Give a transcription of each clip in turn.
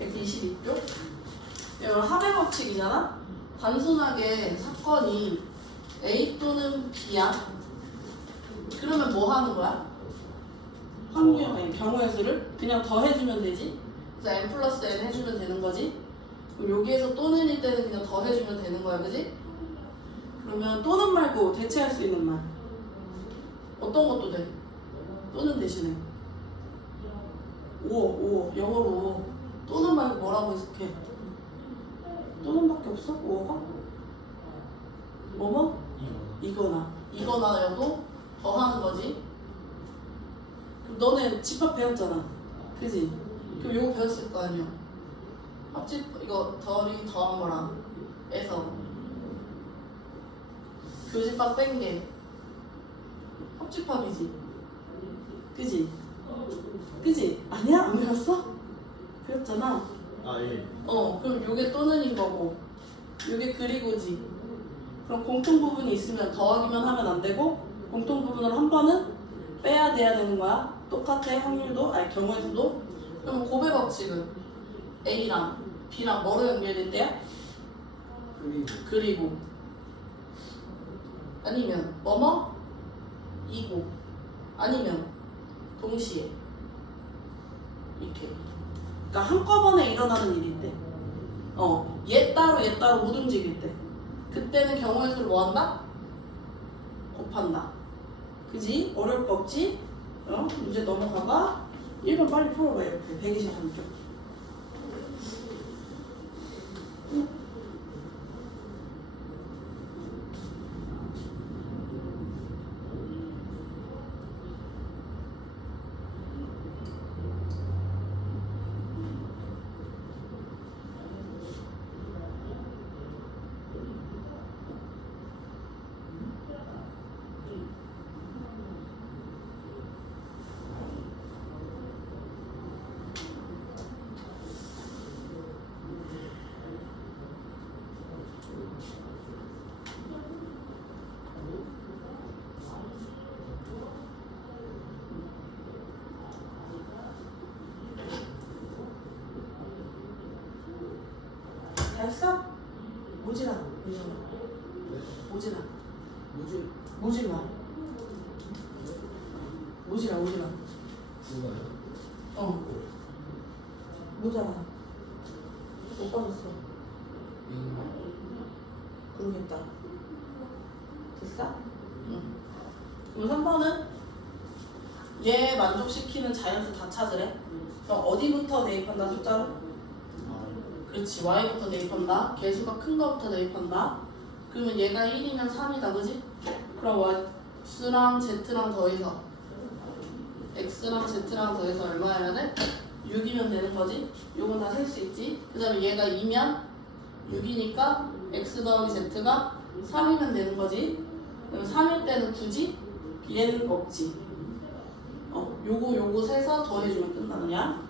122쪽. 이건 합의 법칙이잖아? 단순하게 사건이 A 또는 B야. 그러면 뭐 하는 거야? 확률, 경우의 수를 그냥 더해주면 되지. 그래서 n 플러스 n 해주면 되는 거지. 그럼 여기에서 또는일 때는 그냥 더해주면 되는 거야, 그지? 그러면 또는 말고 대체할 수 있는 말 어떤 것도 돼? 또는 대신에 5, 영어로 5. 또는 말고 뭐라고 해석해? 또는밖에 없어? 5가? 뭐뭐? 이거나여도 더하는 거지. 그럼 너네 집합 배웠잖아, 그지? 그럼 요거 배웠을 거 아니야. 합집 이거 덜이 더한 거랑 에서 교집합 뺀 게 합집합이지, 그지? 그지? 아니야? 안 배웠어? 배웠잖아. 아 예. 그럼 요게 또는인 거고 요게 그리고지. 그럼 공통 부분이 있으면 더하기만 하면 안 되고 공통 부분을 한 번은 빼야 돼야 되는 거야. 똑같아. 확률도 경우의 수도. 그럼 곱의 법칙은 A랑 B랑 뭐로 연결된대요? 그리고 아니면 뭐뭐 이고 아니면 동시에 이렇게. 그러니까 한꺼번에 일어나는 일인데 얘 따로 못 움직일 때 그때는 경우의 수를 뭐 한다? 곱한다. 그지? 어려울 거 없지? 문제 넘어가봐. 1번 빨리 풀어봐. 이렇게 123쪽. 됐어? 모질아. 모자라. 못 받았어. 모르겠다. 됐어? 응. 그럼 3번은 얘 만족시키는 자연수 다 찾으래. 그럼 어디부터 대입한다, 숫자로? 그렇지, y부터 대입한다. 개수가 큰 거부터 대입한다. 그러면 얘가 1이면 3이다, 그지? 그럼 x랑 z랑 더해서 x랑 z랑 더해서 얼마여야 돼? 6이면 되는 거지? 요건 다 셀 수 있지? 그 다음에 얘가 2면 6이니까 x 더하기 z가 3이면 되는 거지? 그럼 3일 때는 굳이 얘는 없지. 요거 세서 더해주면 끝나느냐?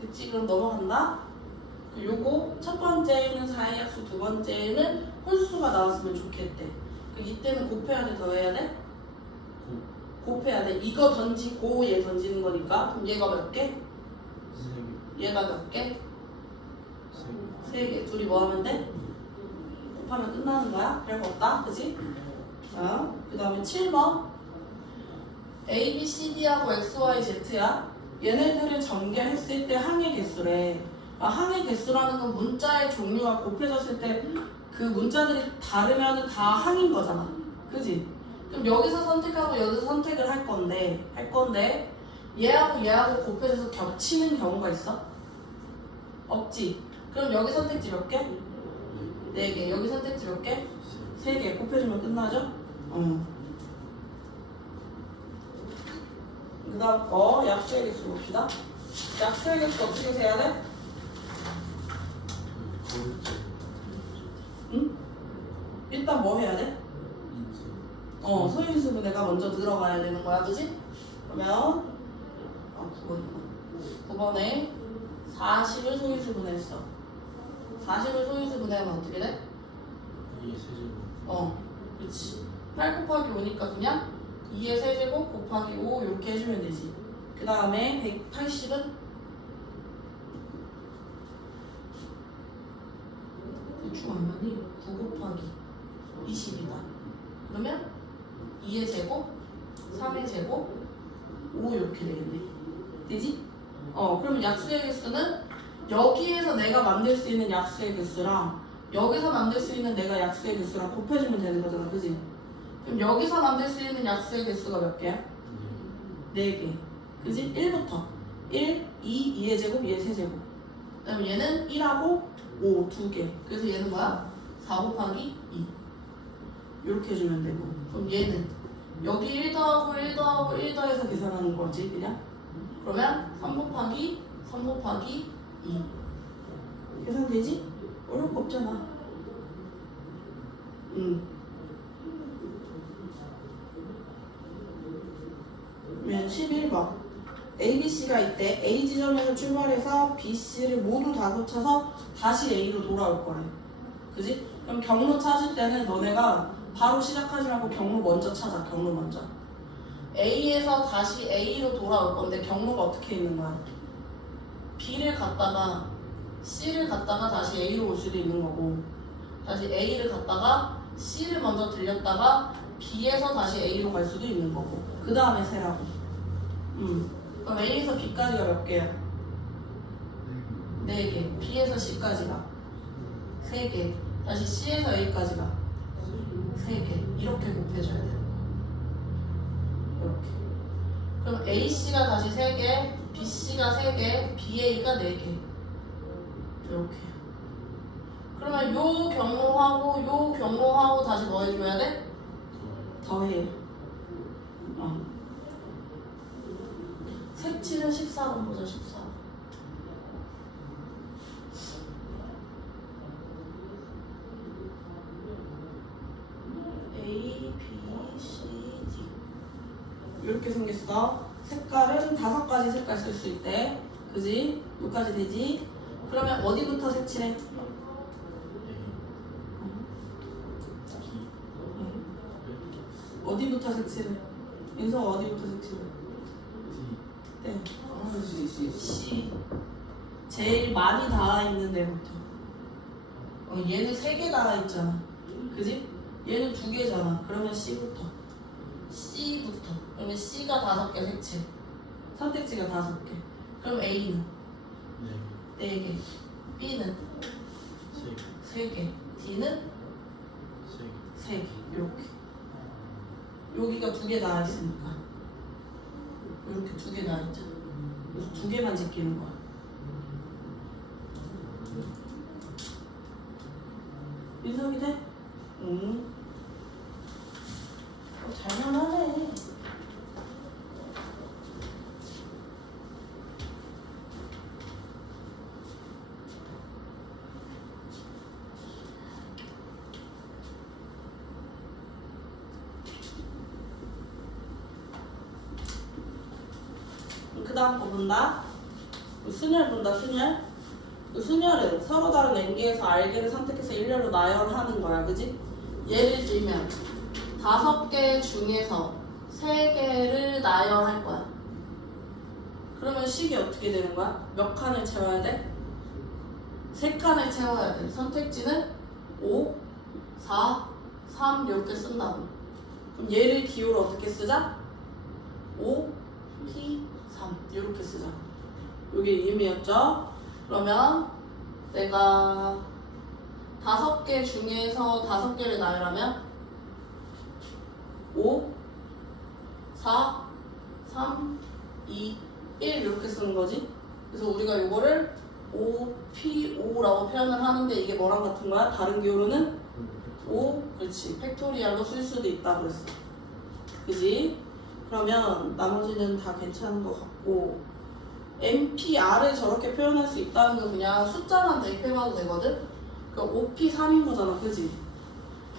됐지? 그럼 넘어간다. 요거 첫 번째는 4의 약수, 두 번째는 혼수가 나왔으면 좋겠대. 이때는 곱해야 돼, 더해야 돼? 곱해야 돼. 이거 던지고 얘 던지는 거니까. 그럼 얘가 몇 개? 얘가 몇 개? 3개. 둘이 뭐 하면 돼? 곱하면 끝나는 거야? 별거 없다, 그지? 자, 그 다음에 7번 A, B, C, D하고 X, Y, Z야. 얘네들을 전개했을 때 항의 개수래. 항의 개수라는 건 문자의 종류가 곱해졌을 때 그 문자들이 다르면 다 항인 거잖아, 그지? 그럼 여기서 선택하고 여기서 선택을 할 건데 얘하고 얘하고 곱해져서 겹치는 경우가 있어? 없지? 그럼 여기 선택지 몇 개? 4개. 여기 선택지 몇 개? 3개. 곱해주면 끝나죠? 그 다음 약수의 개수 봅시다. 약수의 개수 어떻게 세야 돼? 응? 일단 뭐 해야 돼? 소인수 분해가 먼저 들어가야 되는 거야, 그지? 그러면 9번에 40을 소인수 분해했어. 40을 소인수 분해하면 어떻게 돼? 2의 세제곱. 그렇지. 8 곱하기 5니까 그냥 2의 세제곱 곱하기 5 이렇게 해주면 되지. 그 다음에 180은 대충 얼마니? 9 곱하기 20이다. 그러면 2의 제곱, 3의 제곱, 5 이렇게 되겠네. 되지? 그러면 약수의 개수는 여기에서 내가 만들 수 있는 약수의 개수랑 여기서 만들 수 있는 내가 약수의 개수랑 곱해주면 되는 거잖아, 그지? 그럼 여기서 만들 수 있는 약수의 개수가 몇 개야? 4개. 그지? 1부터 1, 2, 2의 제곱, 2의 세제곱. 그 다음에 얘는 1하고 5, 2개. 그래서 얘는 뭐야? 4 곱하기 2. 이렇게 해주면 되고. 그럼 얘는 여기 1 더하고 1 더하고 1 더해서 계산하는 거지, 그냥? 그러면 3 곱하기 3 곱하기 2. 계산되지? 어려울 거 없잖아. 그러면 11번. A, B, C가 있대. A 지점에서 출발해서 B, C를 모두 다 거쳐서 다시 A로 돌아올 거래. 그지? 그럼 경로 찾을 때는 너네가 바로 시작하지 말고 경로 먼저 찾아. 경로 먼저. A에서 다시 A로 돌아올 건데 경로가 어떻게 있는 거야? B를 갔다가 C를 갔다가 다시 A로 올 수도 있는 거고, 다시 A를 갔다가 C를 먼저 들렸다가 B에서 다시 A로 갈 수도 있는 거고, 그 다음에 세라고. 그럼 A에서 B까지가 몇 개야? 4개. B에서 C까지가 3개. 다시 C에서 A까지가 3개. 이렇게 곱해줘야 돼. 이렇게. 그럼 AC가 다시 3개, BC가 3개, BA가 4개. 이렇게. 그러면 요 경로하고 다시 뭐 해줘야 돼? 더해. 색칠은 14번 보자. 14번. A, B, C, D. 이렇게 생겼어. 색깔은 5가지 색깔 쓸 수 있대. 그지? 여기까지 되지? 그러면 어디부터 색칠해? 어디부터 색칠해? 인서가 어디부터 색칠해? 네. C. 제일 많이 닿아있는 데부터. 얘는 3개 닿아있잖아. 그지? 얘는 2개잖아. 그러면 C부터. 그러면 C가 5개 색칠. 선택지가 5개. 그럼 A는? 4개. B는? 3개. D는? 3개. 이렇게. 여기가 2개 나와있으니까. 이렇게 2개 나와있잖아. 그래서 2개만 제끼는 거야. 인석이 돼? 잘만하네. 그 다음 거 본다. 순열 본다. 순열은 서로 다른 N개에서 R개를 선택해서 일렬로 나열하는 거야. 그지? 예를 들면 5개 중에서 3개를 나열할 거야. 그러면 식이 어떻게 되는 거야? 몇 칸을 채워야 돼? 3칸을 채워야 돼. 선택지는 5, 4, 3 이렇게 쓴다고. 그럼 얘를 기호로 어떻게 쓰자? 5, P, 3 이렇게 쓰자. 이게 의미였죠? 그러면 내가 5개 중에서 5개를 나열하면 5, 4, 3, 2, 1 이렇게 쓰는 거지. 그래서 우리가 이거를 OPO라고 표현을 하는데 이게 뭐랑 같은 거야? 다른 기호로는 O, 그렇지. 팩토리얼로 쓸 수도 있다 그랬어. 그지? 그러면 나머지는 다 괜찮은 것 같고, NPR을 저렇게 표현할 수 있다는 건 그냥 숫자만 대입해봐도 되거든? 그 5p 3인 거잖아, 그지?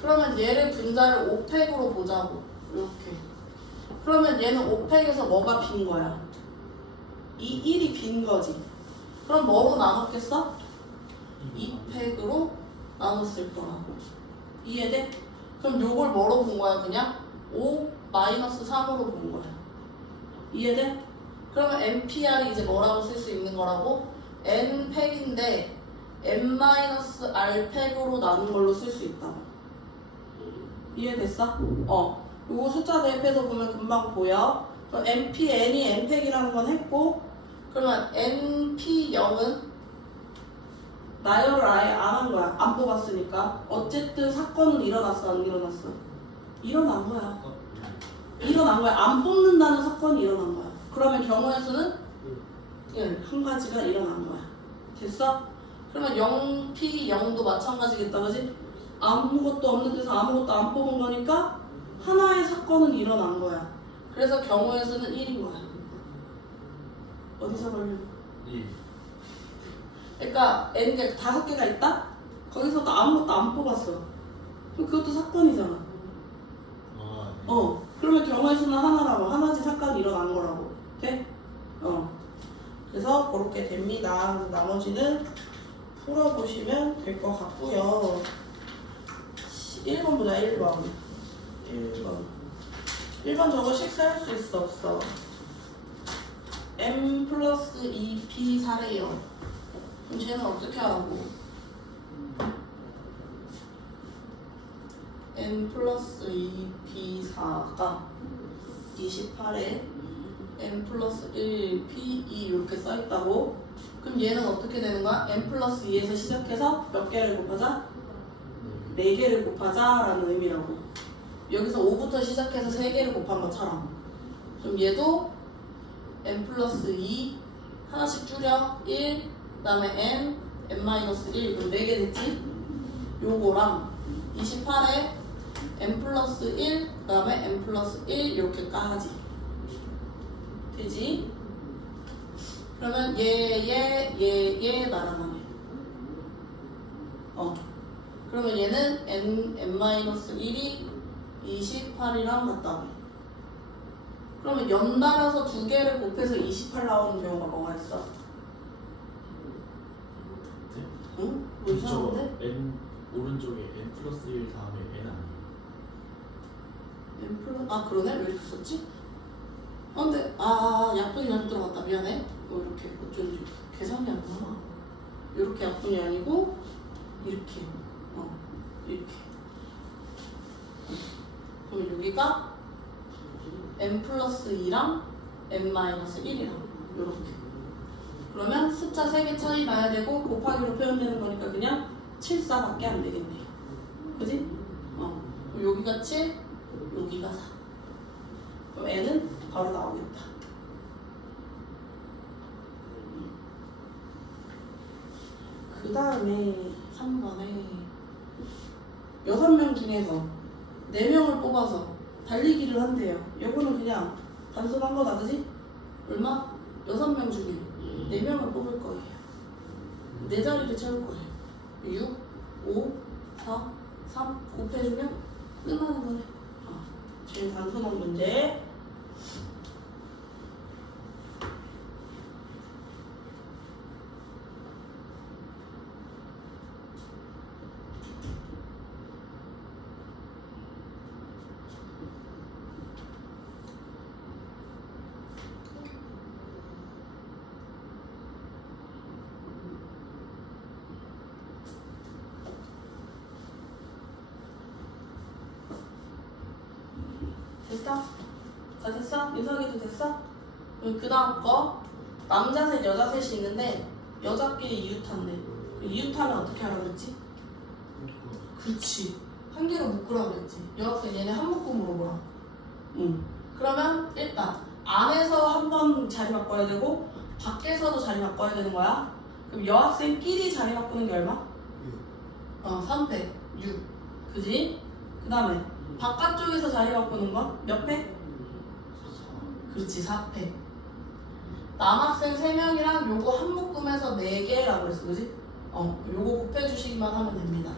그러면 얘를 분자를 5팩으로 보자고. 이렇게. 그러면 얘는 5팩에서 뭐가 빈 거야? 이 1이 빈 거지. 그럼 뭐로 나눴겠어? 2팩으로 나눴을 거라고. 이해돼? 그럼 요걸 뭐로 본 거야, 그냥? 5-3으로 본 거야. 이해돼? 그러면 NPR이 이제 뭐라고 쓸 수 있는 거라고? N팩인데 N-R팩으로 나눈 걸로 쓸 수 있다고. 이해됐어? 요거 숫자 대입해서 보면 금방 보여. 그럼 NPN이 N팩이라는 건 했고, 그러면 NP0은 나열을 아예 안 한 거야. 안 뽑았으니까. 어쨌든 사건은 일어났어, 안 일어났어? 일어난 거야. 일어난 거야. 안 뽑는다는 사건이 일어난 거야. 그러면 경우의 수는 1, 한 가지가 일어난 거야. 됐어? 그러면 0P0도 마찬가지겠다, 그지? 아무것도 없는 데서 아무것도 안 뽑은 거니까 하나의 사건은 일어난 거야. 그래서 경우의 수는 1인 거야. 어디서 걸려? 1. 그러니까 N가 5개가 있다? 거기서도 아무것도 안 뽑았어. 그럼 그것도 사건이잖아. 아, 네. 그러면 경우의 수는 하나라고. 하나지 사건이 일어난 거라고. 돼? 그래서 그렇게 됩니다. 그래서 나머지는 풀어보시면 될 것 같고요. 1번 보자, 1번. 1번 저거 식사할 수 있어, 없어? M 플러스 2P 4래요. 그럼 쟤는 어떻게 하라고? N 플러스 2P 4가 28에 N 플러스 1P 2 이렇게 써있다고? 그럼 얘는 어떻게 되는 거야? N 플러스 2에서 시작해서 몇 개를 곱하자? 4개를 곱하자 라는 의미라고. 여기서 5부터 시작해서 3개를 곱한 것처럼. 그럼 얘도 N 플러스 2 하나씩 줄여 1, 그 다음에 N-1 그럼 4개 됐지? 요거랑 28에 N 플러스 1, 그 다음에 N 플러스 1 이렇게까지 되지? 그러면 얘 나란하네. 그러면 얘는 N-1이 28이랑 같다고. 그러면 연달아서 2개를 곱해서 28 나오는 경우가 뭐가 있어? 네? 응? 뭐 이상한데? N 오른쪽에 N 플러스 1 다음에 N 아니에요? N 플러스 그러네? 왜 이렇게 썼지? 근데 약분이 잘못 들어갔다. 미안해. 이렇게 어쩐지 계산이 안 나와. 이렇게 약분이 아니고 이렇게 이렇게. 그럼 여기가 N 플러스 2랑 N 마이너스 1이랑 이렇게. 그러면 숫자 3개 차이 나야 되고 곱하기로 표현되는 거니까 그냥 7, 4밖에 안 되겠네. 그지? 그럼 여기가 7, 여기가 4. 그럼 N은 바로 나오겠다. 그 다음에 3번에 6명 중에서 4명을 뽑아서 달리기를 한대요. 요거는 그냥 단순한 거다, 그지? 얼마? 6명 중에 4명을 뽑을 거예요. 4자리를 채울 거예요. 6, 5, 4, 3 곱해주면 끝나는 거네. 제일 단순한 문제. 됐어? 다 됐어? 윤석이도 됐어? 그 다음 거 남자 셋, 여자 셋이 있는데 여자끼리 이웃한대. 이웃하면 어떻게 하라고 그랬지? 그렇지. 한 개로 묶으라고 그랬지. 여학생 얘네 한 묶음으로 보라. 그러면 일단 안에서 한 번 자리 바꿔야 되고 밖에서도 자리 바꿔야 되는 거야. 그럼 여학생끼리 자리 바꾸는 게 얼마? 3팩 6. 그지? 그 다음에 바깥쪽에서 자리 바꾸는 건 몇 팩? 그렇지, 4팩. 남학생 3명이랑 요거 한 묶음에서 4개라고 했어, 그지? 요거 곱해주시기만 하면 됩니다.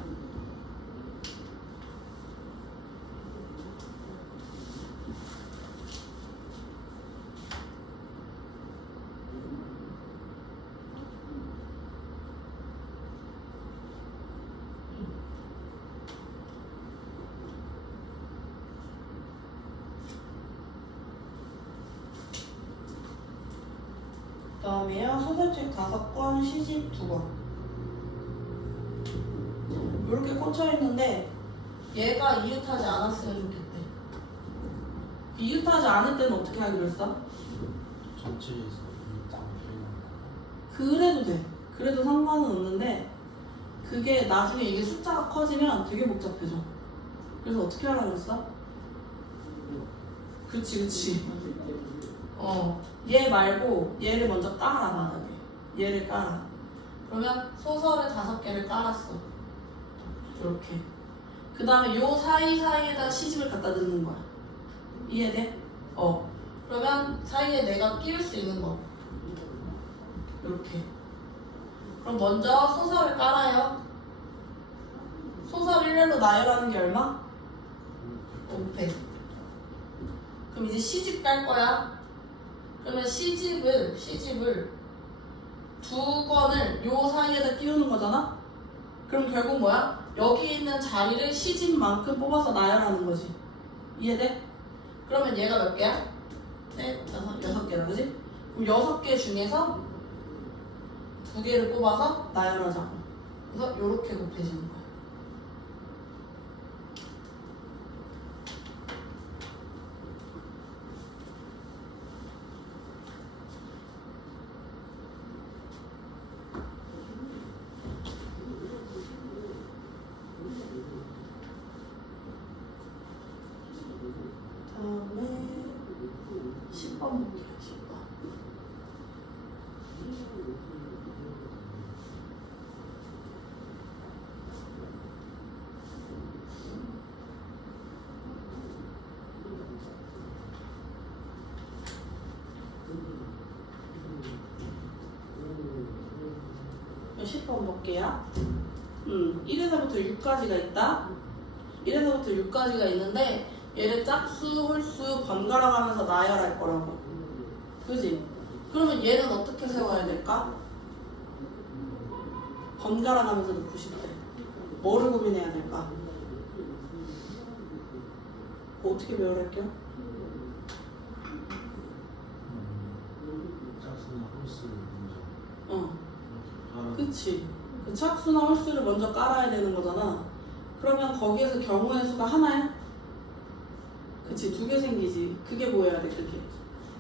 그 다음에요, 소설책 5권, 시집 2권. 이렇게 꽂혀있는데 얘가 이웃하지 않았으면 좋겠대. 이웃하지 않을 때는 어떻게 하기로 했어? 전체에서 이땅 그래도 돼. 그래도 상관은 없는데 그게 나중에 이게 숫자가 커지면 되게 복잡해져. 그래서 어떻게 하라고 그랬어? 그치. 얘 말고 얘를 먼저 깔아, 바닥에. 얘를 깔아. 그러면 소설을 5개를 깔았어. 이렇게. 그 다음에 요 사이사이에다 시집을 갖다 넣는 거야. 이해돼? 그러면 사이에 내가 끼울 수 있는 거. 이렇게. 그럼 먼저 소설을 깔아요. 소설 1례로 나열하는 게 얼마? 5팩. 그럼 이제 시집 깔 거야. 그러면 시집을 2권을 요 사이에다 끼우는 거잖아? 그럼 결국 뭐야? 여기 있는 자리를 시집만큼 뽑아서 나열하는 거지. 이해돼? 그러면 얘가 몇 개야? 셋, 6개라, 그지? 그럼 6개 중에서 2개를 뽑아서 나열하자고. 그래서 요렇게 곱해지는 거야. 다음에 10번 볼게요. 10번. 몇 10번 볼게요. 1에서부터 6까지가 있다. 1에서부터 6까지가 있는데 얘를 짝수, 홀수 번갈아 가면서 나열할 거라고. 그지? 그러면 얘는 어떻게 세워야 될까? 번갈아 가면서 넣고 싶대. 뭐를 고민해야 될까? 어떻게 배우랄게요? 짝수나 홀수를 먼저 그치. 그 짝수나 홀수를 먼저 깔아야 되는 거잖아. 그러면 거기에서 경우의 수가 하나야? 그치, 2개 생기지. 그게 보여야 돼, 그게.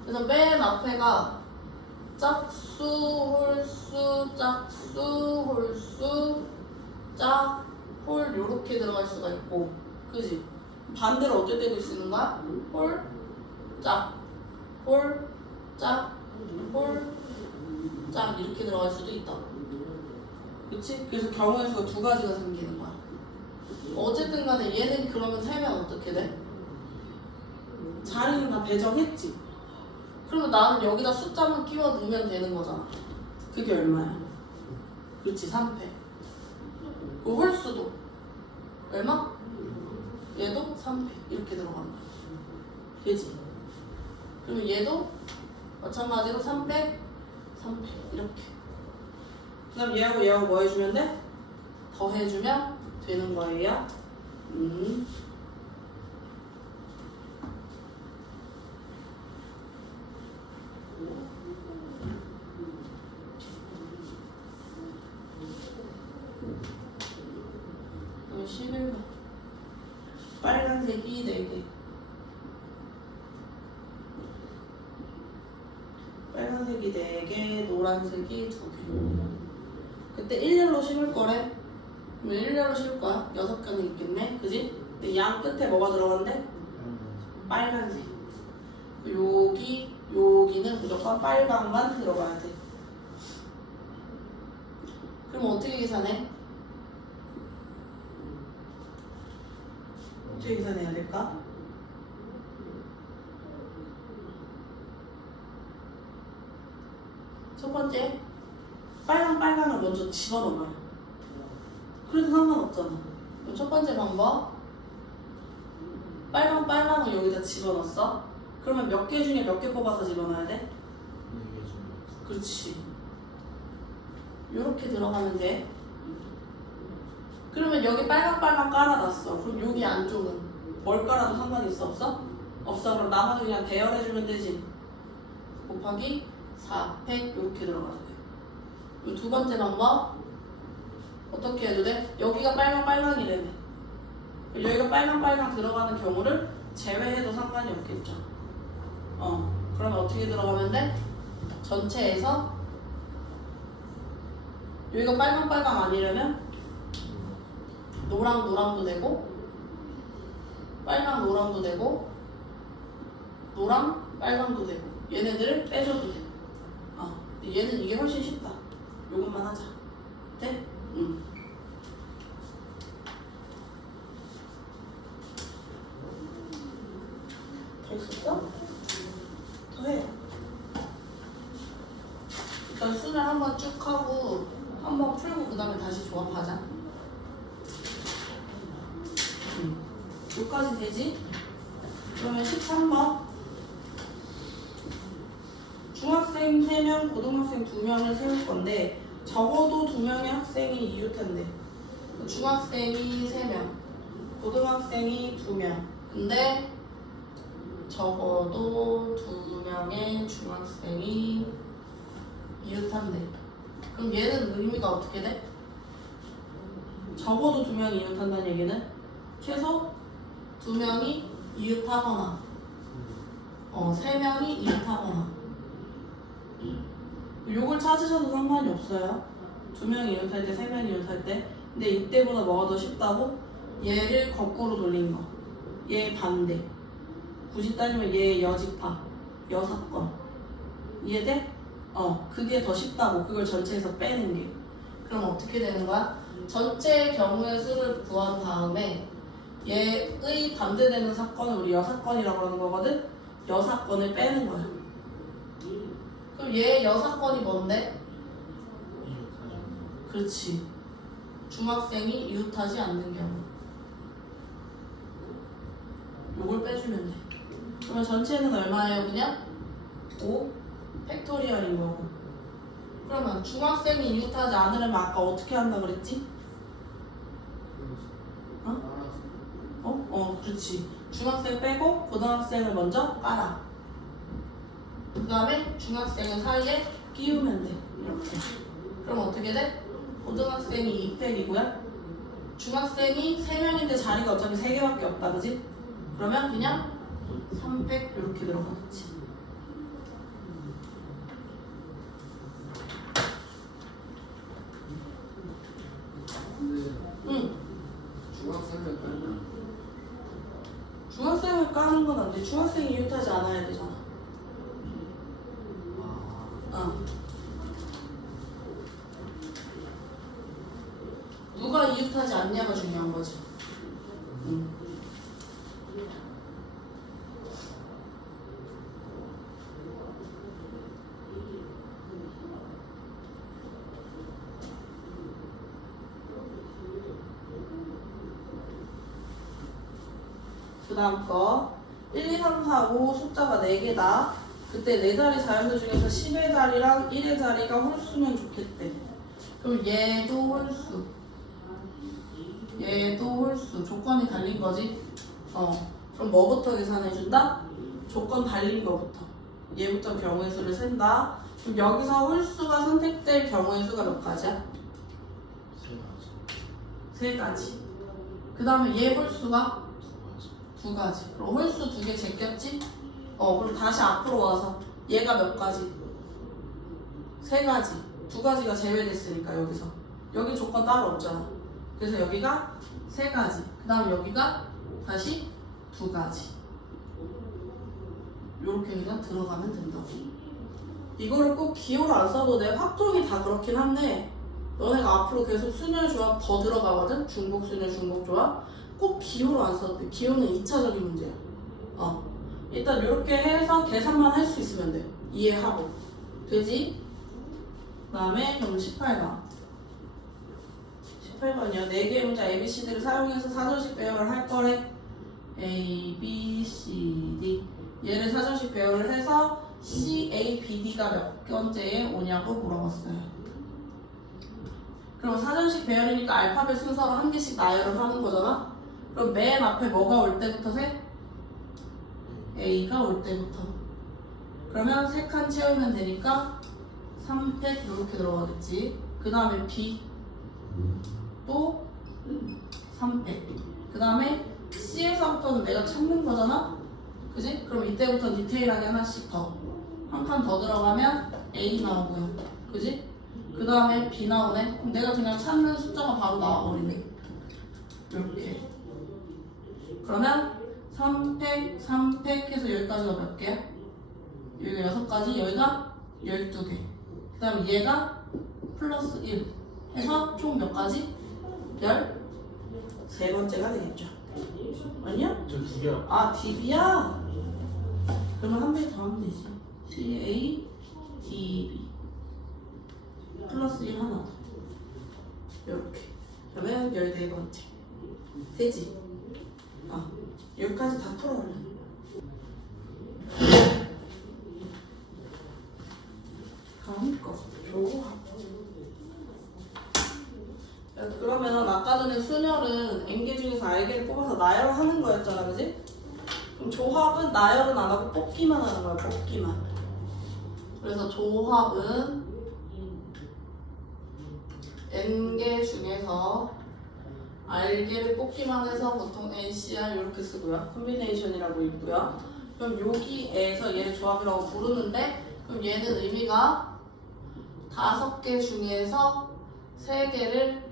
그래서 맨 앞에가 짝수, 홀수, 짝수, 홀수, 짝, 홀 요렇게 들어갈 수가 있고, 그지? 반대로 어떻게 되고 있는 거야? 홀, 짝, 홀, 짝, 홀, 짝 이렇게 들어갈 수도 있다. 그치? 그래서 경우의 수가 2가지가 생기는 거야. 어쨌든 간에 얘는 그러면 세면 어떻게 돼? 자리는 다 배정했지? 그러면 나는 여기다 숫자만 끼워 넣으면 되는 거잖아. 그게 얼마야? 그렇지, 3패. 그 홀수도 얼마? 얘도 3패. 이렇게 들어가는 거야. 되지? 그러면 얘도 마찬가지로 3패, 3패. 이렇게. 그 다음 얘하고 뭐 해주면 돼? 더 해주면 되는 거예요. 11번. 빨간색이 4개. 빨간색이 4개, 노란색이 2개. 그때 일렬로 심을 거래. 그럼 일렬로 심을 거야. 6개는 있겠네. 그지? 근데 양 끝에 뭐가 들어간대? 빨간색. 여기는 무조건 빨강만 들어가야 돼. 그럼 어떻게 계산해? 어떻게 계산해야 될까? 첫 번째, 빨강을 먼저 집어넣어봐요. 그래도 상관없잖아. 그럼 첫 번째 방법 빨강을 여기다 집어넣었어. 그러면 몇 개 중에 몇 개 뽑아서 집어넣어야 돼? 4개 중에 그렇지. 요렇게 들어가면 돼. 그러면 여기 빨강 깔아놨어. 그럼 여기 안쪽은 뭘 깔아도 상관이 있어? 없어? 없어. 그럼 나머지 그냥 대열해주면 되지. 곱하기 4팩 이렇게 들어가야 돼. 이 두 번째 방법 어떻게 해도 돼? 여기가 빨강이래네. 여기가 빨강 들어가는 경우를 제외해도 상관이 없겠죠. 그러면 어떻게 들어가면 돼? 전체에서 여기가 빨강 아니려면 노랑도 되고 노랑도 되고 빨강도 되고 얘네들을 빼줘도 돼. 얘는 이게 훨씬 쉽다. 요것만 하자. 돼? 응. 더 있었어? 더 해. 일단 수능 한번 쭉 하고 한번 풀고 그 다음에 다시 조합하자. 여기까지 되지? 그러면 13번 중학생 3명, 고등학생 2명을 세울 건데 적어도 2명의 학생이 이웃한대. 중학생이 3명, 고등학생이 2명. 근데 적어도 2명의 중학생이 이웃한대. 그럼 얘는 의미가 어떻게 돼? 적어도 2명이 이웃한다는 얘기는 최소 2명이 이웃하거나 3명이 이웃하거나 요걸 찾으셔도 상관이 없어요. 2명이 이웃할 때, 3명이 이웃할 때. 근데 이때보다 뭐가 더 쉽다고? 얘를 거꾸로 돌린 거. 얘 반대. 굳이 따지면 얘 여집합, 여사건. 이해돼? 그게 더 쉽다고. 그걸 전체에서 빼는 게. 그럼 어떻게 되는 거야? 전체 경우의 수를 구한 다음에 얘의 반대되는 사건을 우리 여사건이라고 하는 거거든? 여사건을 빼는 거야. 그럼 얘 여사건이 뭔데? 이웃하지 않는 그렇지. 중학생이 이웃하지 않는 경우. 요걸 빼주면 돼. 그러면 전체는 얼마예요, 그냥? 5 팩토리얼인 거고. 그러면 중학생이 이웃하지 않으려면 아까 어떻게 한다 그랬지? 그렇지. 중학생 빼고 고등학생을 먼저 깔아. 그 다음에 중학생은 사이에 끼우면 돼. 이렇게. 그럼 어떻게 돼? 고등학생이 2팩이고요. 중학생이 3명인데 자리가 어차피 3개밖에 없다, 그지? 그러면 그냥 3팩 이렇게 들어가겠지. 응. 중학생을 까는 건 안 돼. 중학생이 이웃하지 않아야 되잖아. 누가 이웃하지 않냐가 중요한 거지. 그 다음 거 1, 2, 3, 4, 5 숫자가 4개다. 그때 4자리 자연수 중에서 10의 자리랑 1의 자리가 홀수면 좋겠대. 그럼 얘도 홀수, 얘도 홀수. 조건이 달린 거지? 그럼 뭐부터 계산해준다? 조건 달린 거부터. 얘부터 경우의 수를 센다. 그럼 여기서 홀수가 선택될 경우의 수가 몇 가지야? 3가지. 그 다음에 얘 홀수가 2가지. 그럼 홀수 2개 제꼈지? 그럼 다시 앞으로 와서 얘가 몇 가지? 3가지. 2가지가 제외됐으니까 여기서. 여기 조건 따로 없잖아. 그래서 여기가 3가지. 그 다음 여기가 다시 2가지. 요렇게 그냥 들어가면 된다고. 이거를 꼭 기호를 안 써도 돼. 확통이 다 그렇긴 한데 너네가 앞으로 계속 순열 조합 더 들어가거든? 중복 순열, 중복 조합. 꼭 기호로 안 써도 돼. 기호는 2차적인 문제야. 일단 이렇게 해서 계산만 할 수 있으면 돼. 이해하고. 되지? 그 다음에 그럼 18번. 18번이요. 4개의 문자 ABCD를 사용해서 사전식 배열을 할 거래. A, B, C, D. 얘를 사전식 배열을 해서 C, A, B, D가 몇 번째에 오냐고 물어봤어요. 그럼 사전식 배열이니까 알파벳 순서로 한 개씩 나열을 하는 거잖아? 그럼 맨 앞에 뭐가 올 때부터 세? A가 올 때부터. 그러면 3칸 채우면 되니까 3팩 이렇게 들어가겠지. 그 다음에 B 또 3팩. 그 다음에 C에서부터는 내가 찾는 거잖아? 그지? 그럼 이때부터 디테일하게 하나씩 더. 한 칸 더 들어가면 A 나오고요. 그지? 그 다음에 B 나오네? 그럼 내가 그냥 찾는 숫자가 바로 나와버리네. 이렇게. 그러면 3팩, 3팩 해서 여기까지가 몇 개야? 여기가 6가지, 여기가 12개. 그 다음에 얘가 플러스 1 해서 총 몇 가지? 13번째가 되겠죠. 아니야? 저 2개요. 아, DB야? 그러면 한 배 더 하면 되지. CA, DB. 플러스 1 하나 더. 이렇게. 그러면 14번째. 되지? 여기까지 다 풀어올려. 다음 거. 조합. 그러면 아까 전에 순열은 N개 중에서 R개를 뽑아서 나열하는 거였잖아, 그지? 그럼 조합은 나열은 안 하고 뽑기만 하는 거야, 뽑기만. 그래서 조합은 N개 중에서 R개를 뽑기만 해서 보통 NCR 이렇게 쓰고요. 콤비네이션이라고 있고요. 그럼 여기에서 얘를 조합이라고 부르는데, 그럼 얘는 의미가 5개 중에서 3개를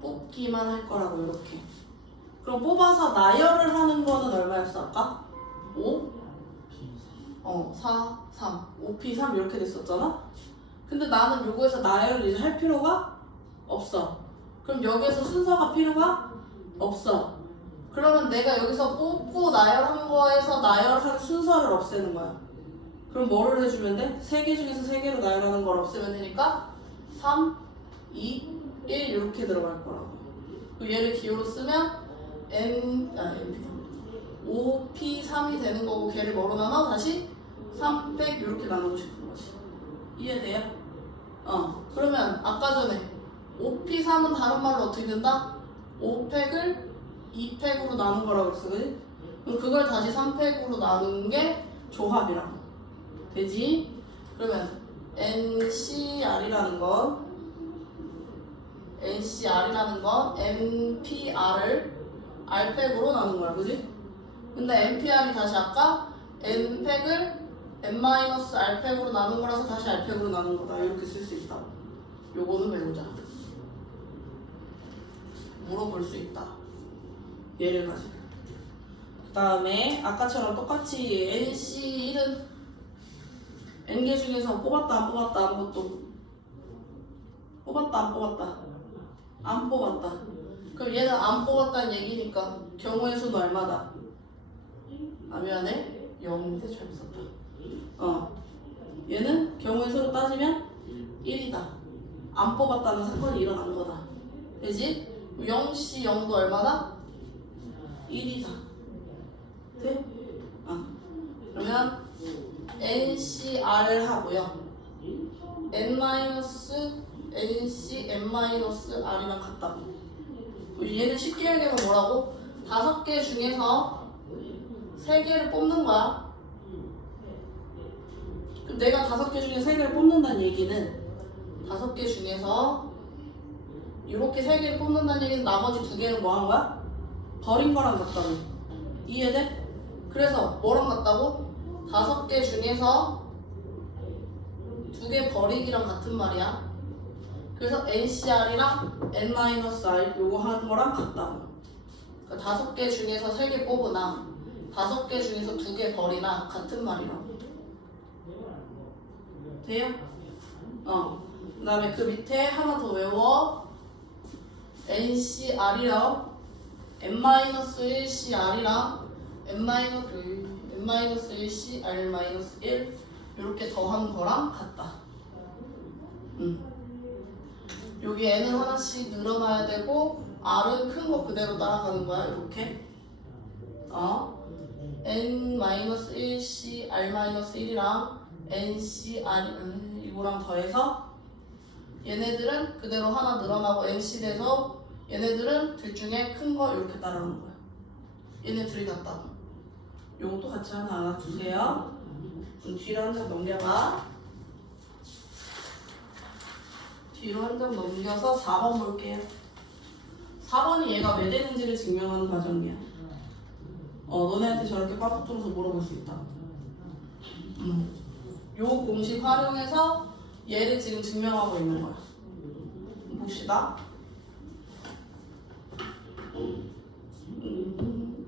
뽑기만 할 거라고 이렇게. 그럼 뽑아서 나열을 하는 거는 얼마였어 아까? 5? 4, 3, 5P, 3 이렇게 됐었잖아? 근데 나는 요거에서 나열을 이제 할 필요가 없어. 그럼 여기에서 순서가 필요가 없어. 그러면 내가 여기서 뽑고 나열한 거에서 나열한 순서를 없애는 거야. 그럼 뭐를 해주면 돼? 3개 중에서 3개로 나열하는 걸 없애면 되니까 3, 2, 1 이렇게 들어갈 거라고. 그리고 얘를 기호로 쓰면 OP3이 되는 거고, 걔를 뭐로 나눠? 다시 3팩 이렇게 나누고 싶은 거지. 이해돼요? 그러면 아까 전에 OP3은 다른 말로 어떻게 된다? 5팩을 2팩으로 나눈 거라고 했어, 그지? 그럼 그걸 다시 3팩으로 나눈 게 조합이라고. 되지? 그러면 NCR이라는 건 NPR을 R팩으로 나눈 거야, 그지? 근데 NPR이 다시 아까 N팩을 N-R팩으로 나눈 거라서 다시 R팩으로 나눈 거다. 이렇게 쓸 수 있다. 요거는 외우자. 물어볼 수 있다. 예를 가지고. 그 다음에 아까처럼 똑같이 NC1은 N개 중에서 뽑았다 안 뽑았다 하는 것도 뽑았다 안 뽑았다 안 뽑았다. 그럼 얘는 안 뽑았다는 얘기니까 경우의 수는 얼마다? 미안해 0인데 잘못 썼다. 얘는 경우의 수로 따지면 1이다. 안 뽑았다는 사건이 일어난 거다. 되지? 0C 0도 얼마다? 1이다. 돼? 그러면 NCR을 하고요. N-NC N-R이랑 같다고. 얘는 쉽게 얘기하면 뭐라고? 5개 중에서 3개를 뽑는 거야. 그럼 내가 5개 중에 3개를 뽑는다는 얘기는 5개 중에서 이렇게 3개를 뽑는다는 얘기는 나머지 2개는 뭐 한 거야? 버린 거랑 같다고. 이해돼? 그래서 뭐랑 같다고? 5개 중에서 2개 버리기랑 같은 말이야. 그래서 NCR이랑 N-R 요거 하는 거랑 같다고. 그러니까 5개 중에서 3개 뽑으나 5개 중에서 2개 버리나 같은 말이라고. 돼요? 그 다음에 그 밑에 하나 더 외워. NCR이랑 N-1CR이랑 N-1CR-1 이렇게 더하는 거랑 같다. 여기 n은 하나씩 늘어나야 되고 r은 큰 거 그대로 따라가는 거야. 이렇게 n-1c r-1이랑 nc r 이거랑 더해서 얘네들은 그대로 하나 늘어나고 nc 돼서 얘네들은 둘 중에 큰 거 이렇게 따라오는 거야. 얘네 둘이 같다. 요것도 같이 하나 알아주세요. 그럼 뒤로 한 장 넘겨봐. 뒤로 한 장 넘겨서 4번 볼게요. 4번이 얘가 왜 되는지를 증명하는 과정이야. 너네한테 저렇게 빡빡 뚫어서 물어볼 수 있다. 요 공식 활용해서 얘를 지금 증명하고 있는 거야. 봅시다.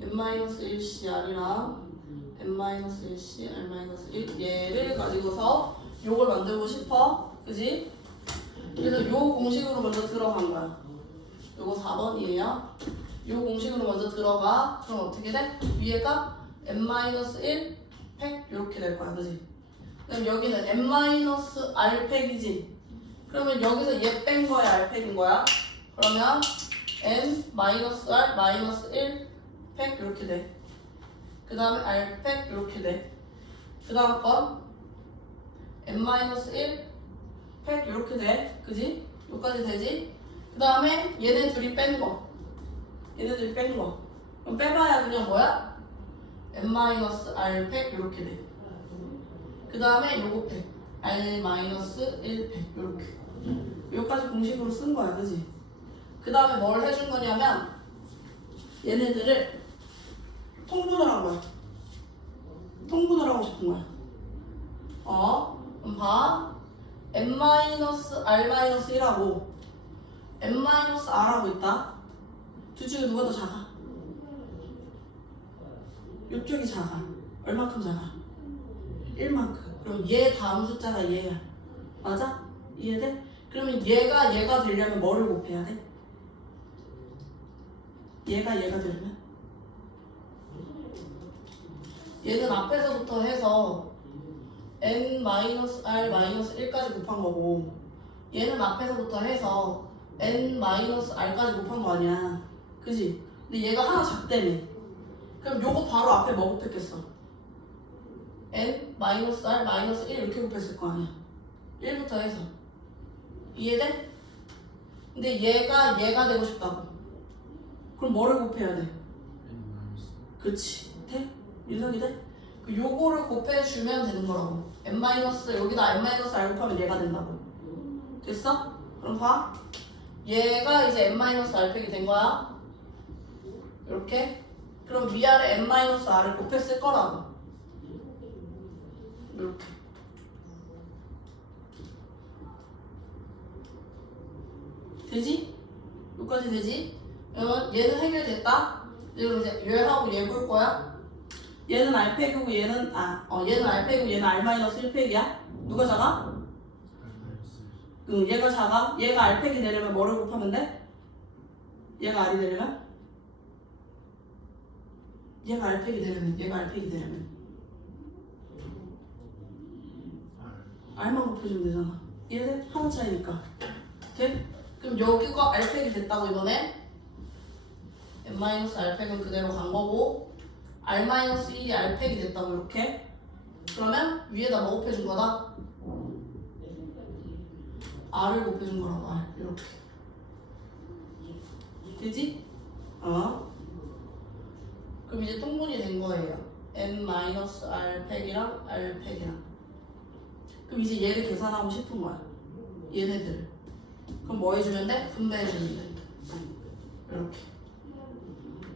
n-1cr이랑 n-1c r-1 얘를 가지고서 요걸 만들고 싶어. 그지? 그래서 요 공식으로 먼저 들어간 거야. 요거 4번이에요. 요 공식으로 먼저 들어가. 그럼 어떻게 돼? 위에가 n-1 팩 이렇게 될 거야. 그지? 그럼 여기는 n-r 팩이지. 그러면 여기서 얘 뺀 거야, r 팩인 거야? 그러면 n-r-1 팩 이렇게 돼. 그 다음에 r 팩 이렇게 돼. 그 다음 건 n-1 팩 이렇게 돼. 그지? 여기까지 되지? 그 다음에 얘네 둘이 뺀 거. 얘네들이 뺀 거. 그럼 빼봐야 그냥 뭐야? n-r 팩 이렇게 돼. 그 다음에 요거 팩. r-1 팩 이렇게. 여기까지 공식으로 쓴 거야. 그지? 그 다음에 뭘 해준 거냐면 얘네들을 통분을 한 거야. 통분을 하고 싶은 거야. 그럼 봐. n-r-1하고 n-r하고 있다. 둘 중에 누가 더 작아? 이쪽이 작아. 얼마큼 작아? 1만큼. 그럼 얘 다음 숫자가 얘야. 맞아? 이해돼? 그러면 얘가 되려면 뭐를 곱해야 돼? 얘가 되려면? 얘는 앞에서부터 해서 n-r-1까지 곱한 거고 얘는 앞에서부터 해서 n-r까지 곱한 거 아니야. 그지? 근데 얘가 하나 작다며. 그럼 요거 바로 앞에 뭐 곱했겠어? n-r-1 이렇게 곱했을 거 아니야. 1부터 해서. 이해돼? 근데 얘가 되고 싶다고. 그럼 뭐를 곱해야 돼? 그치? 돼? 윤석이 돼? 요거를 곱해주면 되는 거라고. 여기다 n-r 곱하면 얘가 된다고. 됐어? 그럼 봐. 얘가 이제 n-r 팩이 된 거야. 이렇게. 그럼 위아래 n-r을 곱했을 거라고. 이렇게. 되지? 여기까지 되지? 그러면 얘는 해결됐다. 그럼 이제 얘하고 얘 볼 거야. 얘는 r팩이고 얘는 r팩이고 얘는 r-1팩이야. 누가 작아? 얘가 작아. 얘가 r팩이 되려면 뭐를 곱하면 돼? 얘가 r이 되려면? 얘가 r팩이 되려면 r만 곱해주면 되잖아. 얘네 하나 차이니까. 돼? 그럼 여기가 r팩이 됐다고 이번에 n-r팩은 그대로 간 거고 r-1이 r팩이 됐다고 이렇게. 그러면 위에다 뭐 곱해준 거다? r을 곱해준 거라고. r 이렇게. 되지? 그럼 이제 통분이 된 거예요. n-r 팩이랑 r 팩이랑. 그럼 이제 얘를 계산하고 싶은 거야. 얘네들을. 그럼 뭐 해주면 돼? 분배해주면 돼. 이렇게.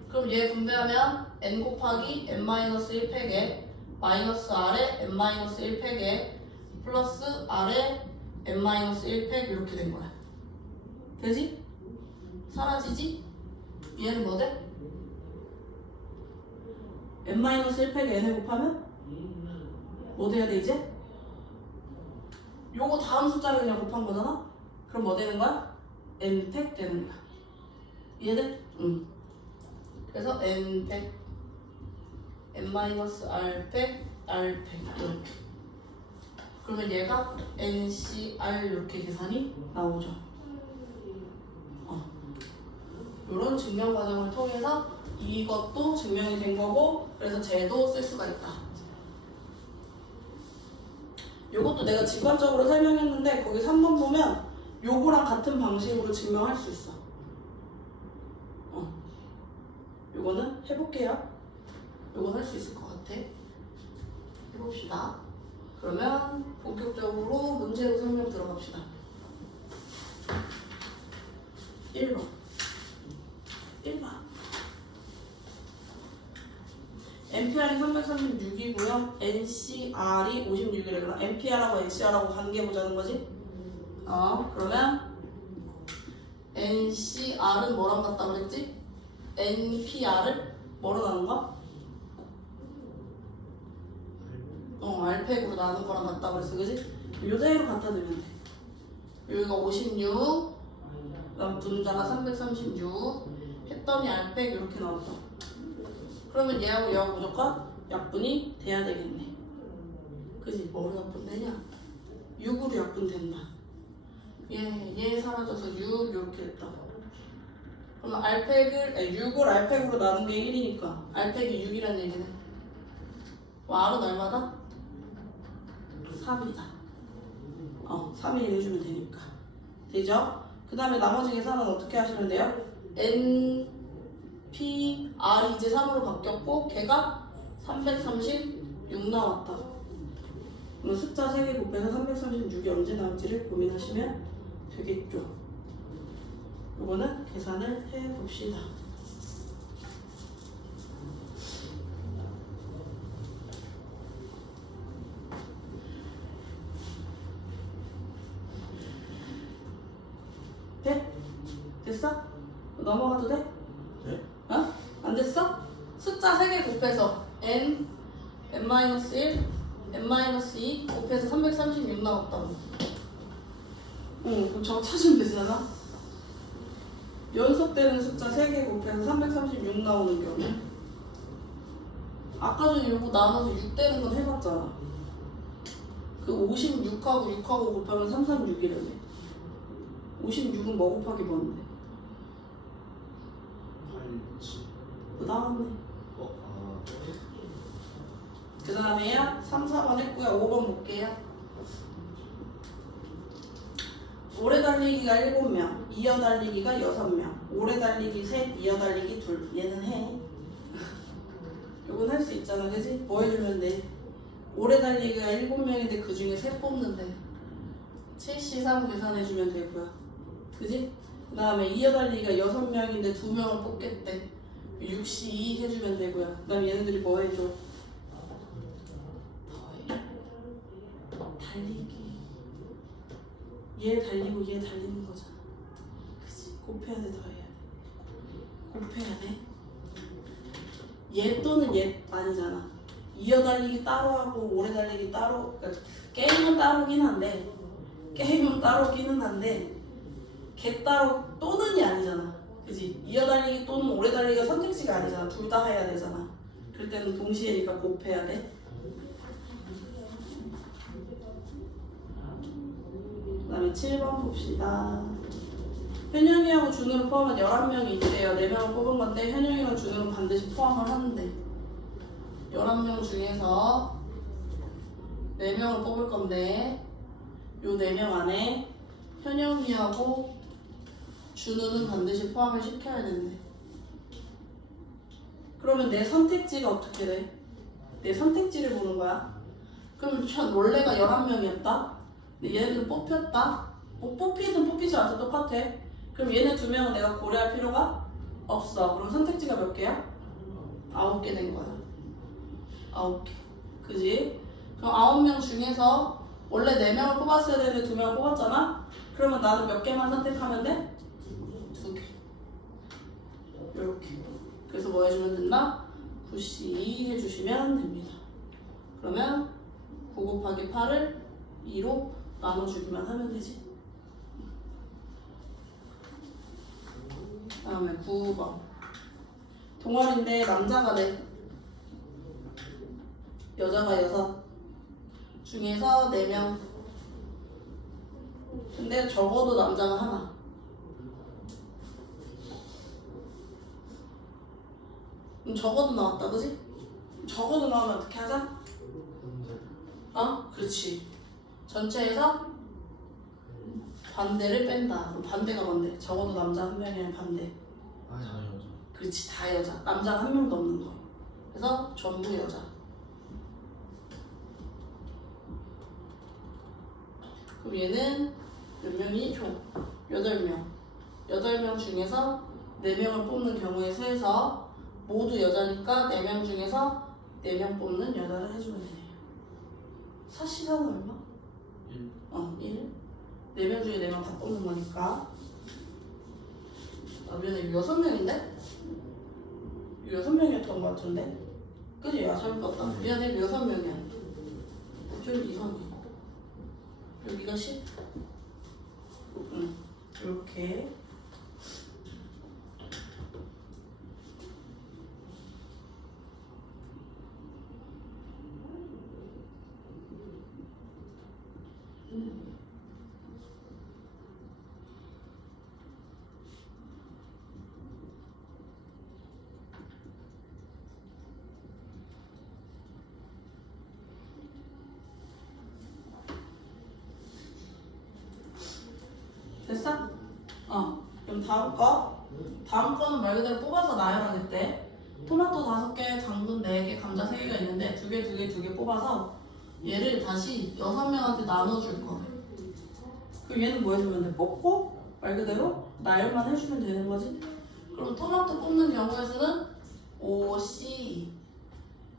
그럼 얘 분배하면 n 곱하기 n-1 팩에 마이너스 r에 n-1 팩에 플러스 r에 n-1 팩 이렇게 된 거야. 되지? 사라지지? 얘는 뭐 돼? n-1 팩에 n을 곱하면 뭐 돼야 돼 이제? 요거 다음 숫자를 그냥 곱한 거잖아? 그럼 뭐 되는 거야? n 팩 되는 거야. 이해돼? 응. 그래서 n 팩 n-r 팩 r 팩 이렇게. 그러면 얘가 ncr 이렇게 계산이 나오죠. 이런 증명 과정을 통해서 이것도 증명이 된 거고 그래서 쟤도 쓸 수가 있다. 요것도 내가 직관적으로 설명했는데 거기 3번 보면 요거랑 같은 방식으로 증명할 수 있어. 요거는 해볼게요. 요건 할 수 있을 것 같아. 해봅시다. 그러면 본격적으로 문제로 설명 들어갑시다. 1번. NPR이 336이고요. NCR이 56이래. 그럼 NPR하고 NCR하고 관계 보자는 거지? 그러면 NCR은 뭐랑 같다 그랬지? NPR을 뭐로 나눈 거? 알팩으로 나눈 거랑 같다 그랬어, 그지? 요대로 갖다 두면 돼. 여기가 56, 그다음 분자가 336 했더니 알팩 이렇게 나왔다. 그러면 얘하고 얘하고 무조건 약분이 돼야 되겠네. 그지? 뭐로 약분되냐? 6으로 약분된다. 얘 사라져서 6 이렇게 됐다. 그러면 6을 알팩으로 나눈 게 1이니까 알팩이 6이란 얘기네. R은 얼마다? 3이다. 3일 해주면 되니까. 되죠? 그 다음에 나머지 계산은 어떻게 하시면 돼요? NPR이 이제 3으로 바뀌었고 걔가 336 나왔다. 그럼 숫자 3개 곱해서 336이 언제 나올지를 고민하시면 되겠죠. 이거는 계산을 해봅시다. 돼? 됐어? 넘어가도 돼? 네? 안 됐어? 숫자 3개 곱해서 n, n-1, n-2 곱해서 336 나왔다고. 그럼 저거 찾으면 되잖아. 연속되는 숫자 3개 곱해서 336 나오는 경우. 아까 전에 요거 나눠서 6 되는 건 해봤잖아. 그 56하고 6하고 곱하면 336이라네. 56은 뭐 곱하기 뭔데? 8, 그 나왔네. 그 다음에요 3, 4번 했고요. 5번 볼게요. 오래 달리기가 7명, 이어 달리기가 6명, 오래 달리기 3, 이어 달리기 2. 얘는 해. 요건 할 수 있잖아, 그지? 뭐 해주면 돼? 오래 달리기가 7명인데 그 중에 3 뽑는데 7C3 계산해주면 되고요. 그지? 그 다음에 이어 달리기가 6명인데 2명을 뽑겠대. 6C2 해주면 되고요. 그 다음에 얘네들이 뭐 해줘? 달리기. 얘 달리고 얘 달리는 거잖아. 그치? 곱해야 돼, 더해야 돼. 곱해야 돼. 얘 또는 얘 아니잖아. 이어 달리기 따로 하고 오래 달리기 따로. 그러니까 게임은 따로긴 한데 걔 따로 또는이 아니잖아. 그치? 이어 달리기 또는 오래 달리기가 선택지가 아니잖아. 둘 다 해야 되잖아. 그럴 때는 동시에니까 곱해야 돼. 그 다음에 7번 봅시다. 현영이하고 준우를 포함한 11명이 있대요. 4명을 뽑은 건데 현영이랑 준우는 반드시 포함을 하는데 11명 중에서 4명을 뽑을 건데 요 4명 안에 현영이하고 준우는 반드시 포함을 시켜야 된대. 그러면 내 선택지가 어떻게 돼? 내 선택지를 보는 거야. 그럼 원래가 11명이었다? 근데 얘네들 뽑혔다? 뭐 뽑히든 뽑히지 않아도 똑같아. 그럼 얘네 2명은 내가 고려할 필요가 없어. 그럼 선택지가 몇 개야? 9개 된 거야. 9개. 그지? 그럼 9명 중에서 원래 4명을 뽑았어야 되는데 2명을 뽑았잖아? 그러면 나는 몇 개만 선택하면 돼? 2개. 이렇게. 그래서 뭐 해주면 된다? 9C2 해주시면 됩니다. 그러면 9 곱하기 8을 2로 나눠주기만 하면 되지. 다음에 9번. 동아리인데 남자가 4, 여자가 6 중에서 4명. 근데 적어도 남자가 하나. 그럼 적어도 나왔다, 그지? 적어도 나오면 어떻게 하자? 그렇지. 전체에서 반대를 뺀다. 그럼 반대가 뭔데? 적어도 남자 한 명이랑 반대. 다 여자. 그렇지, 다 여자. 남자가 한 명도 없는 거. 그래서 전부 여자. 그럼 얘는 몇 명이 총? 8명. 8명 중에서 4명을 뽑는 경우에 수에서 모두 여자니까 4명 중에서 4명 뽑는 여자를 해주면 되네요. 사시사는 얼마? 1. 1. 4명 중에 4명 다 뽑는 거니까. 미안해, 이거 6명인데? 이거 6명이었던 거 같은데? 그지? 잘못 봤다. 미안해, 이거 6명이야. 좀 이상해. 여기가 10? 이렇게. 됐어? 그럼 다음 거. 다음 거는 말 그대로 뽑아서 나열하겠대. 토마토 5개, 당근 4개, 감자 3개가 있는데 2개 뽑아서 얘를 다시 6명한테 나눠줄 거. 그럼 얘는 뭐 해주면 돼? 뽑고 말 그대로 나열만 해주면 되는 거지. 그럼 토마토 뽑는 경우에서는 5C,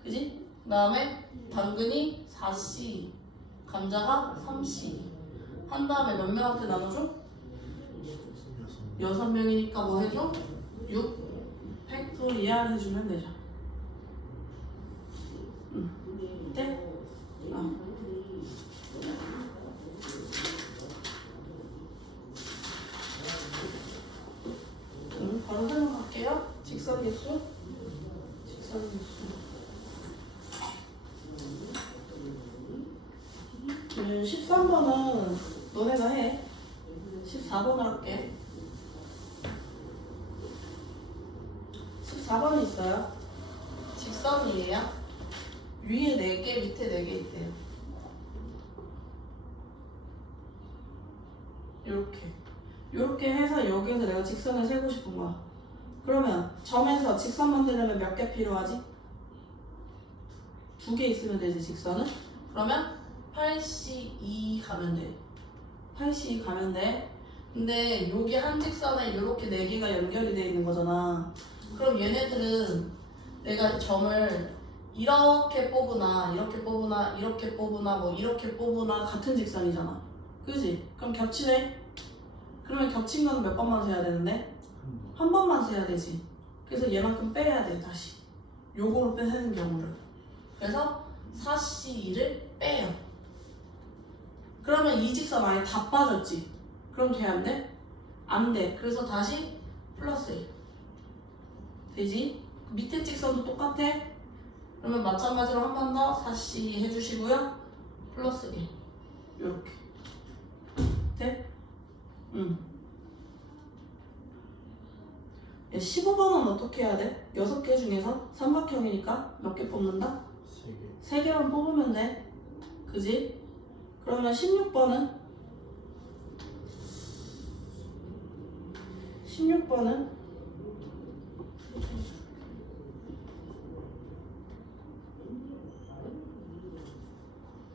그지? 그 다음에 당근이 4C, 감자가 3C 한 다음에 몇 명한테 나눠줘? 6명이니까 뭐 해줘? 6 팩토리얼 해주면 되죠. 네? 바로 설명할게요. 직선계수. 13번은 너네가 해. 14번을 할게. 14번이 있어요. 직선이에요. 위에 4개, 밑에 4개 있대요. 요렇게 해서 여기에서 내가 직선을 세고 싶은 거야. 그러면 점에서 직선 만들려면 몇 개 필요하지? 2개 있으면 되지, 직선은? 그러면 8C2 가면 돼. 8C2 가면 돼. 근데 여기 한 직선에 이렇게 4개가 연결이 되어 있는 거잖아. 그럼 얘네들은 내가 점을 이렇게 뽑으나 이렇게 뽑으나 이렇게 뽑으나 뭐 이렇게 뽑으나 같은 직선이잖아. 그지? 그럼 겹치네? 그러면 겹친 거는 몇 번만 세야 되는데? 한 번만 세야 되지. 그래서 얘만큼 빼야 돼, 다시. 요거로 빼는 경우를. 그래서 4C2를 빼요. 그러면 이 직선 아예 다 빠졌지. 그럼 돼, 안 돼? 안 돼. 그래서 다시 플러스 1. 되지? 밑에 직선도 똑같아. 그러면 마찬가지로 한 번 더 4C 해주시고요. 플러스 1. 요렇게. 돼? 15번은 어떻게 해야 돼? 6개 중에서 삼각형이니까 몇 개 뽑는다? 3개. 3개만 뽑으면 돼. 그지? 그러면 16번은?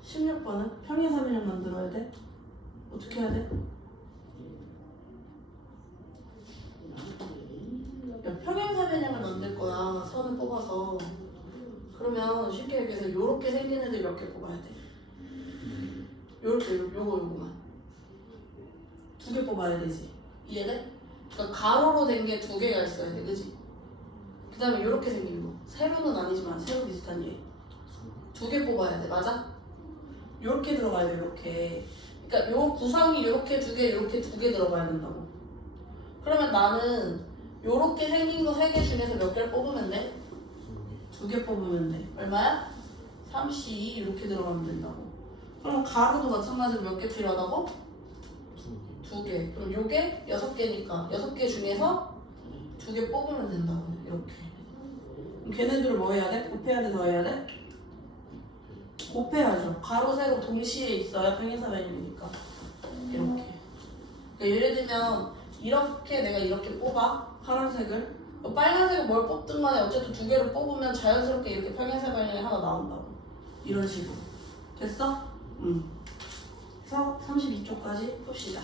16번은 평행사변형 만들어야 돼. 어떻게 해야 돼? 평행사변형을 만들 거야. 선을 뽑아서. 그러면 쉽게 얘기해서 이렇게 생긴 애들 몇 개 뽑아야 돼? 요렇게 요거만 2개 뽑아야 되지. 이해돼? 그러니까 가로로 된 게 2개가 있어야 돼, 그지? 그 다음에 요렇게 생긴 거. 세로는 아니지만 세로 비슷한 얘 2개 뽑아야 돼, 맞아? 요렇게 들어가야 돼, 요렇게. 그러니까 요 구성이 요렇게 2개, 요렇게 2개 들어가야 된다고. 그러면 나는 요렇게 생긴 거 3개 중에서 몇 개를 뽑으면 돼? 2개 뽑으면 돼. 얼마야? 3C 이렇게 들어가면 된다고. 그럼 가로도 마찬가지로 몇 개 필요하다고? 2개. 그럼 요게 6개니까 6개 중에서 2개 뽑으면 된다고. 이렇게. 그럼 걔네들을 뭐 해야 돼? 곱해야 돼? 더해야 돼? 곱해야죠. 가로 세로 동시에 있어야 평행사변이니까 이렇게. 그러니까 예를 들면 이렇게 내가 이렇게 뽑아 파란색을 빨간색을 뭘 뽑든 간에 어쨌든 두 개를 뽑으면 자연스럽게 이렇게 평행사변이 하나 나온다고. 이런 식으로. 됐어? 응. 그래서 32쪽까지 풉시다.